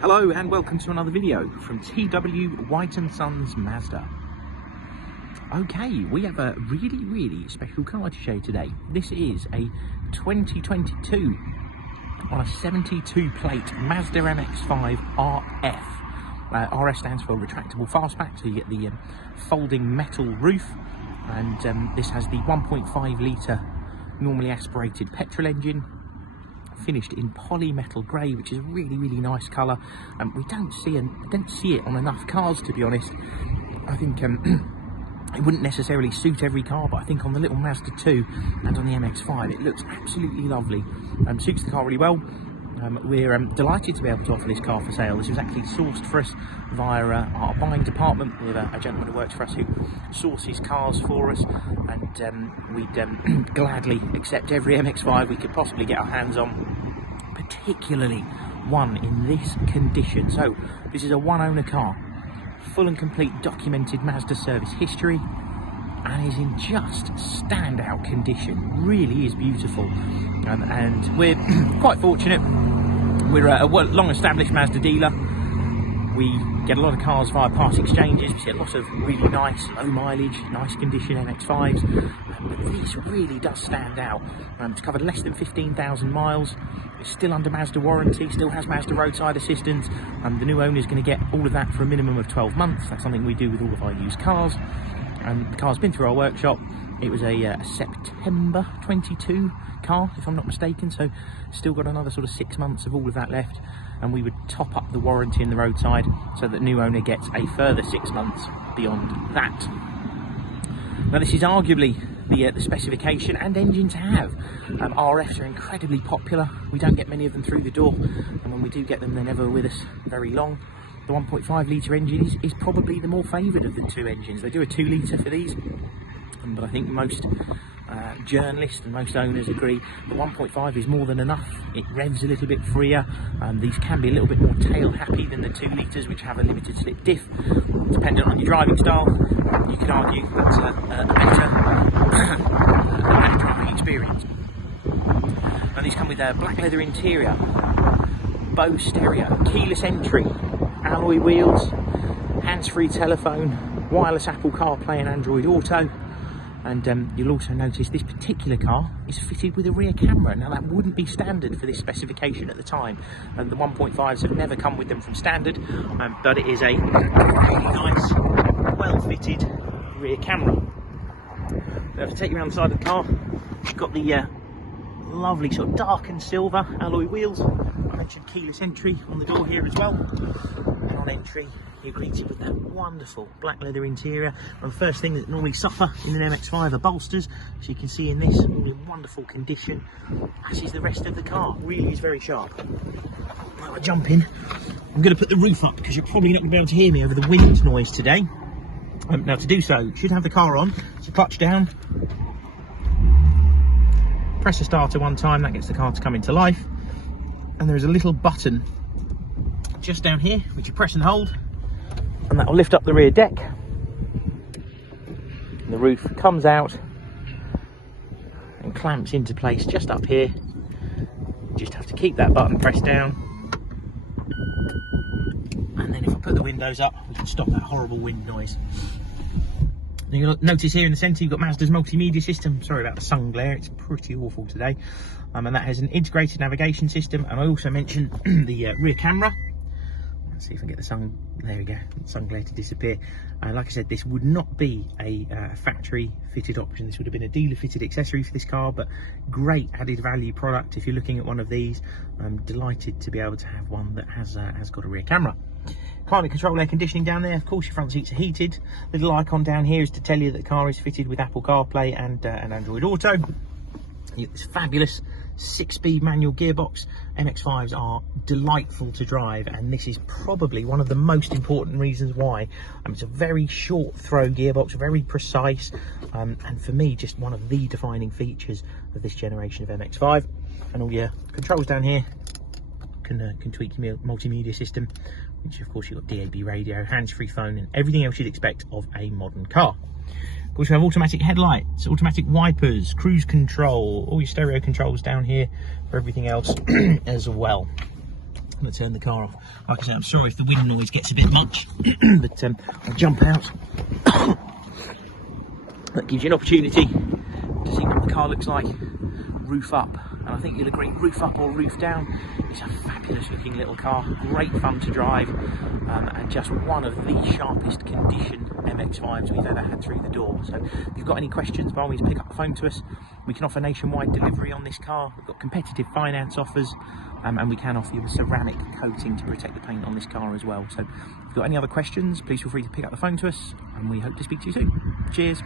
Hello and welcome to another video from TW White & Sons Mazda. Okay, we have a really special car to show today. This is a 2022 on a 72 plate Mazda MX-5 RF. RF stands for Retractable Fastback, so you get the folding metal roof, and this has the 1.5 litre normally aspirated petrol engine, finished in Polymetal grey, which is a really nice colour. We don't see it on enough cars, to be honest. I think it wouldn't necessarily suit every car, but I think on the little Mazda 2 and on the MX-5 it looks absolutely lovely. Suits the car really well. We're delighted to be able to offer this car for sale. This was actually sourced for us via our buying department. We have a gentleman who works for us who sources cars for us, and we'd gladly accept every MX-5 we could possibly get our hands on, particularly one in this condition. So this is a one-owner car, full and complete documented Mazda Service History, and is in just standout condition. Really is beautiful, and we're quite fortunate. We're a long-established Mazda dealer. We get a lot of cars via part exchanges. We see a lot of really nice, low mileage, nice condition MX-5s, but this really does stand out. It's covered less than 15,000 miles. It's still under Mazda warranty, still has Mazda roadside assistance. The new owner is going to get all of that for a minimum of 12 months. That's something we do with all of our used cars. The car's been through our workshop. It was a September 22 car, if I'm not mistaken, so still got another sort of 6 months of all of that left, and we would top up the warranty in the roadside so that new owner gets a further 6 months beyond that. Now this is arguably the specification and engine to have. RFs are incredibly popular. We don't get many of them through the door, and when we do get them, they're never with us very long. The 1.5 litre engine is probably the more favoured of the two engines. They do a 2 litre for these, but I think most journalists and most owners agree the 1.5 is more than enough. It revs a little bit freer. These can be a little bit more tail happy than the 2 litres, which have a limited slip diff. Depending on your driving style, you could argue that's a better driving experience. And these come with a black leather interior, BOSE stereo, keyless entry, alloy wheels, hands-free telephone, wireless Apple CarPlay and Android Auto. And you'll also notice this particular car is fitted with a rear camera. Now that wouldn't be standard for this specification at the time, and the 1.5s have never come with them from standard, but it is a really nice, well-fitted rear camera. Now to take you around the side of the car, you've got the lovely sort of dark and silver alloy wheels. I mentioned keyless entry on the door here as well, and on entry it greets you with that wonderful black leather interior. And the first thing that normally suffer in an MX-5 are bolsters, as you can see in this, all in wonderful condition, as is the rest of the car. Really is very sharp. Now I jump in, I'm going to put the roof up because you're probably not going to be able to hear me over the wind noise today. Now to do so, you should have the car on, so clutch down, press the starter one time, that gets the car to come into life, and there is a little button just down here which you press and hold, and that will lift up the rear deck, and the roof comes out and clamps into place just up here. You just have to keep that button pressed down, and then if I put the windows up, we can stop that horrible wind noise. Now you'll notice here in the centre you've got Mazda's multimedia system. Sorry about the sun glare, it's pretty awful today. And that has an integrated navigation system, and I also mentioned the rear camera. Let's see if I can get the sun, there we go, sun glare to disappear. Like I said, this would not be a factory fitted option. This would have been a dealer fitted accessory for this car, but great added value product if you're looking at one of these. I'm delighted to be able to have one that has got a rear camera. Climate control, air conditioning down there. Of course your front seats are heated. Little icon down here is to tell you that the car is fitted with Apple CarPlay and Android Auto. You get this fabulous 6-speed manual gearbox. MX-5s are delightful to drive, and this is probably one of the most important reasons why. It's a very short throw gearbox, very precise, and for me just one of the defining features of this generation of MX-5. And all your controls down here can tweak your multimedia system, which of course you've got DAB radio, hands-free phone, and everything else you'd expect of a modern car. Of course, we have automatic headlights, automatic wipers, cruise control, all your stereo controls down here for everything else as well. just going to turn the car off. Like I said, I'm sorry if the wind noise gets a bit much, but I'll jump out. That gives you an opportunity to see what the car looks like roof up, and I think you'll agree, roof up or roof down, it's a fabulous looking little car, great fun to drive, and just one of the sharpest condition MX-5s we've ever had through the door. So if you've got any questions, by all means pick up the phone to us. We can offer nationwide delivery on this car, we've got competitive finance offers, and we can offer you a ceramic coating to protect the paint on this car as well. So if you've got any other questions, please feel free to pick up the phone to us, and we hope to speak to you soon. Cheers.